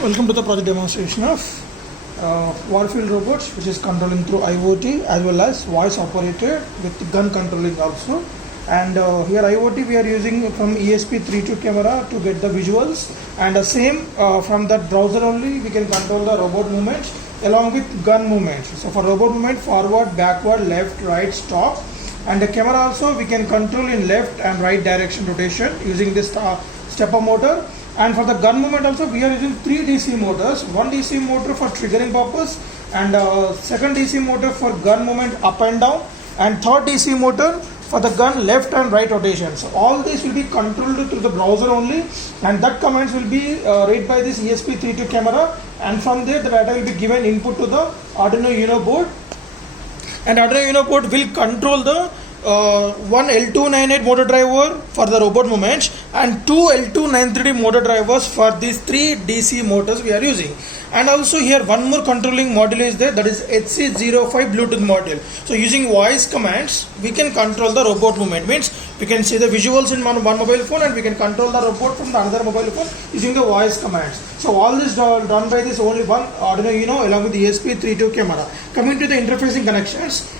Welcome to the project demonstration of warfield robots, which is controlling through IoT as well as voice operated with gun controlling also. And here IoT we are using from ESP32 camera to get the visuals, and the same from that browser only we can control the robot movement along with gun movement. So for robot movement, forward, backward, left, right, stop, and the camera also we can control in left and right direction rotation using this stepper motor. And for the gun movement also we are using 3 DC motors, one DC motor for triggering purpose, and second DC motor for gun movement up and down, and third DC motor for the gun left and right rotation. So all this will be controlled through the browser only, and that commands will be read by this ESP32 camera, and from there the data will be given input to the Arduino Uno board, and Arduino Uno board will control the one L298 motor driver for the robot movements and two L293D motor drivers for these 3 DC motors we are using. And also here one more controlling module is there, that is HC05 Bluetooth module. So using voice commands we can control the robot movement, means we can see the visuals in one mobile phone and we can control the robot from the another mobile phone using the voice commands. So all this done by this only one Arduino Uno along with the ESP32 camera. Coming to the interfacing connections,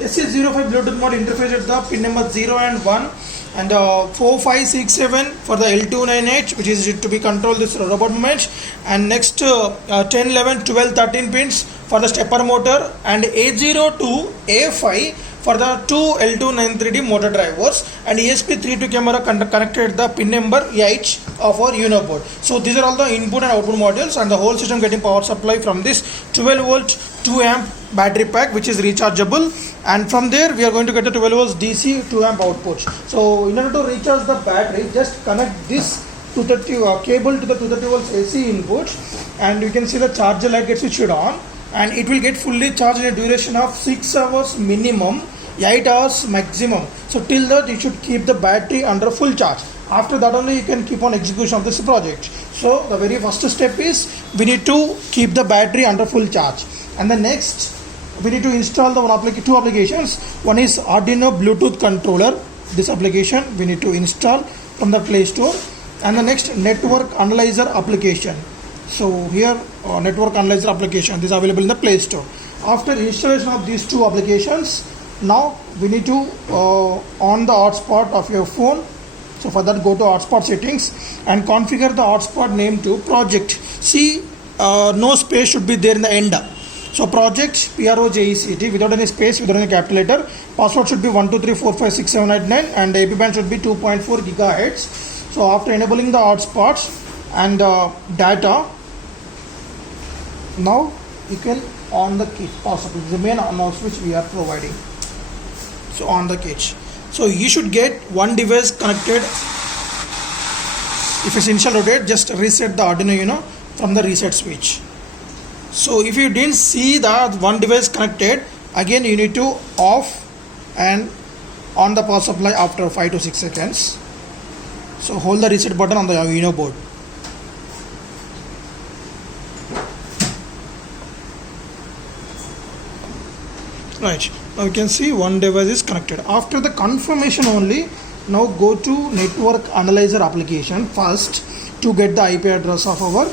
SC05 Bluetooth mode interface at the pin number 0 and 1, and 4, 5, 6, 7 for the L298, which is to be controlled this robot movement, and next 10, 11, 12, 13 pins for the stepper motor, and A0 to A5 for the 2 L293D motor drivers, and ESP32 camera connected the pin number 8 of our Uno board. So these are all the input and output modules, and the whole system getting power supply from this 12 volt 2 amp battery pack, which is rechargeable, and from there we are going to get a 12 volts DC 2 amp output. So in order to recharge the battery, just connect this 230 cable to the 230 volts AC input, and you can see the charger light gets switched on, and it will get fully charged in a duration of 6 hours minimum, 8 hours maximum. So till that you should keep the battery under full charge. After that only you can keep on execution of this project. So the very first step is we need to keep the battery under full charge, and the next we need to install the two applications. One is Arduino Bluetooth controller. This application we need to install from the Play Store, and the next network analyzer application. So here network analyzer application, this is available in the Play Store. After installation of these two applications, now we need to on the hotspot of your phone. So for that, go to hotspot settings and configure the hotspot name to project. See, no space should be there in the end. So project PROJECT without any space, without any capital letter. Password should be 123456789, and the AP band should be 2.4 gigahertz. So after enabling the hotspots and data, now you can on the kit. Possibly the main on switch we are providing. So on the kit. So you should get one device connected. If it's initial rotate, just reset the Arduino Uno from the reset switch. So if you didn't see that one device connected, again you need to off and on the power supply after 5 to 6 seconds. So hold the reset button on the Uno board. Right, now you can see one device is connected. After the confirmation only, now go to network analyzer application first to get the IP address of our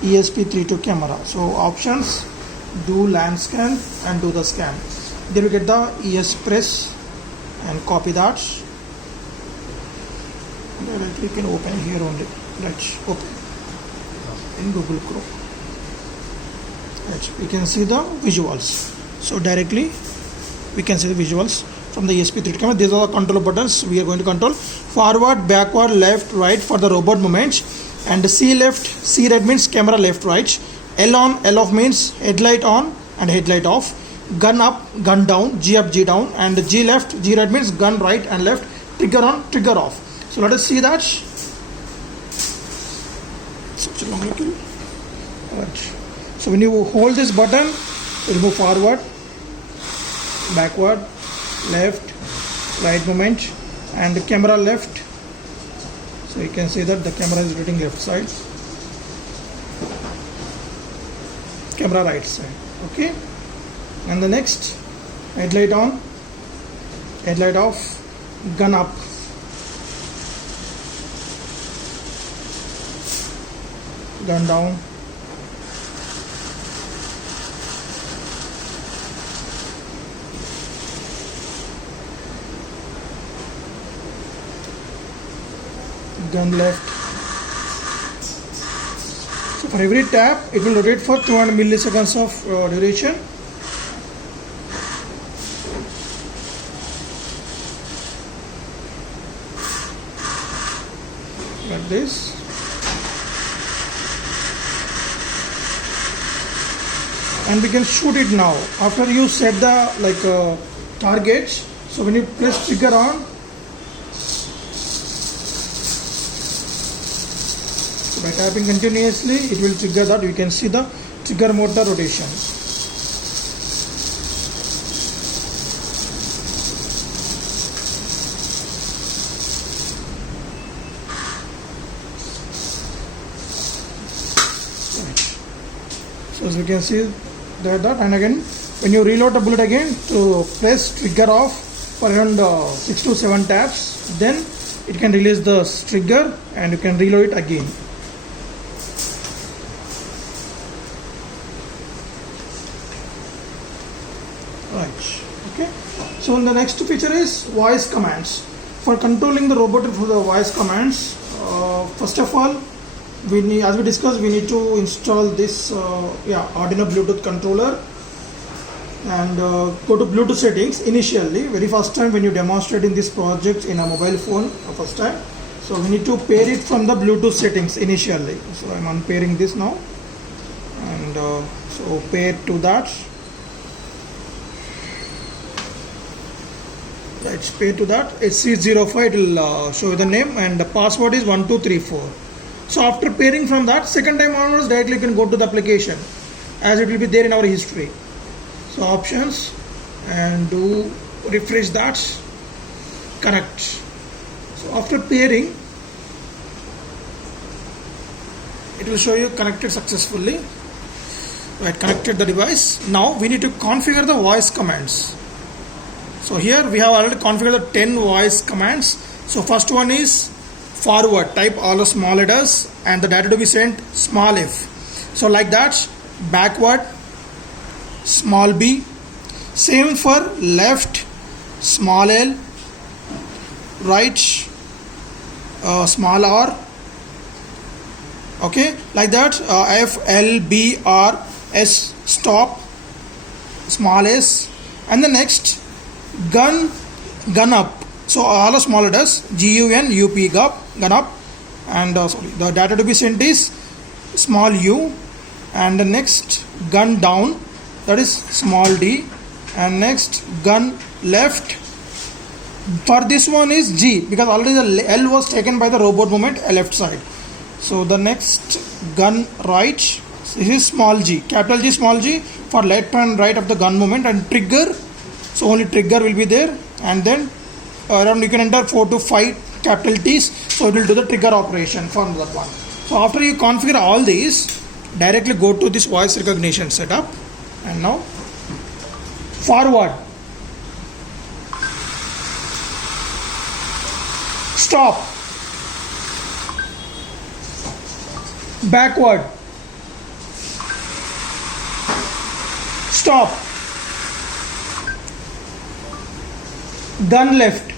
ESP32 camera. So options, do LAN scan and do the scan. Then we get the ES press and copy that. Directly you can open here only. Let's open in Google Chrome. Right, we can see the visuals. So directly we can see the visuals from the ESP32 camera. These are the control buttons. We are going to control forward, backward, left, right for the robot movements, and C left, C red means camera left, right. L on, L off means headlight on and headlight off. Gun up, gun down, G up, G down, and G left, G right means gun right and left. Trigger on, trigger off. So let us see that. Such a long little. Right. So when you hold this button, it will move forward, backward, left, right movement, and the camera left. So you can see that the camera is rotating left side, camera right side. Okay, and the next, headlight on, headlight off, gun up, gun down, gun left. So for every tap it will rotate for 200 milliseconds of duration. Like this. And we can shoot it now. After you set the targets, so when you press trigger on, so by tapping continuously, it will trigger that. You can see the trigger motor rotation. So as you can see that, and again when you reload the bullet again, to press trigger off for around 6 to 7 taps, then it can release the trigger and you can reload it again. Right. Okay. So the next feature is voice commands. For controlling the robot through the voice commands, first of all, we need, as we discussed, we need to install this Arduino Bluetooth controller and go to Bluetooth settings initially. Very first time when you demonstrate in this project in a mobile phone, first time. So we need to pair it from the Bluetooth settings initially. So I'm unpairing this now, and so pair to that. Let's pair to that. HC05, it will show you the name, and the password is 1234. So after pairing from that, second time onwards, directly you can go to the application as it will be there in our history. So options, and do refresh that, connect. So after pairing, it will show you connected successfully. Right, connected the device. Now we need to configure the voice commands. So here we have already configured the 10 voice commands. So first one is forward, type all the small letters and the data to be sent small f. So like that. Backward, small b. Same for left, small l. Right, small r. Okay, like that. F, L, B, R, S, stop, small s. And the next, gun up. So all the small letters, GUN, UP, gun up, and the data to be sent is small u, and the next gun down, that is small d, and next gun left. For this one is G, because already the L was taken by the robot movement left side. So the next gun right, this is small g, capital G, small g for left and right of the gun movement, and trigger. So only trigger will be there, and then around you can enter 4 to 5 capital T's, so it will do the trigger operation for that one. So after you configure all these, directly go to this voice recognition setup, and now forward, stop, backward, stop, gun left,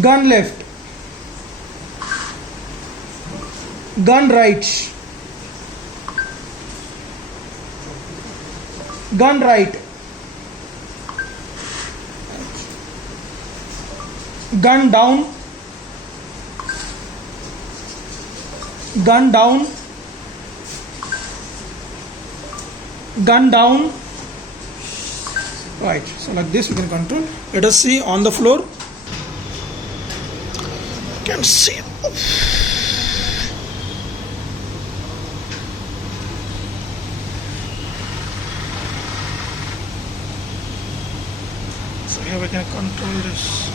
gun left, gun right, gun right, gun down, gun down, gun down. Right, so like this we can control. Let us see on the floor. You can see. So here we can control this,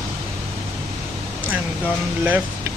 and gun left,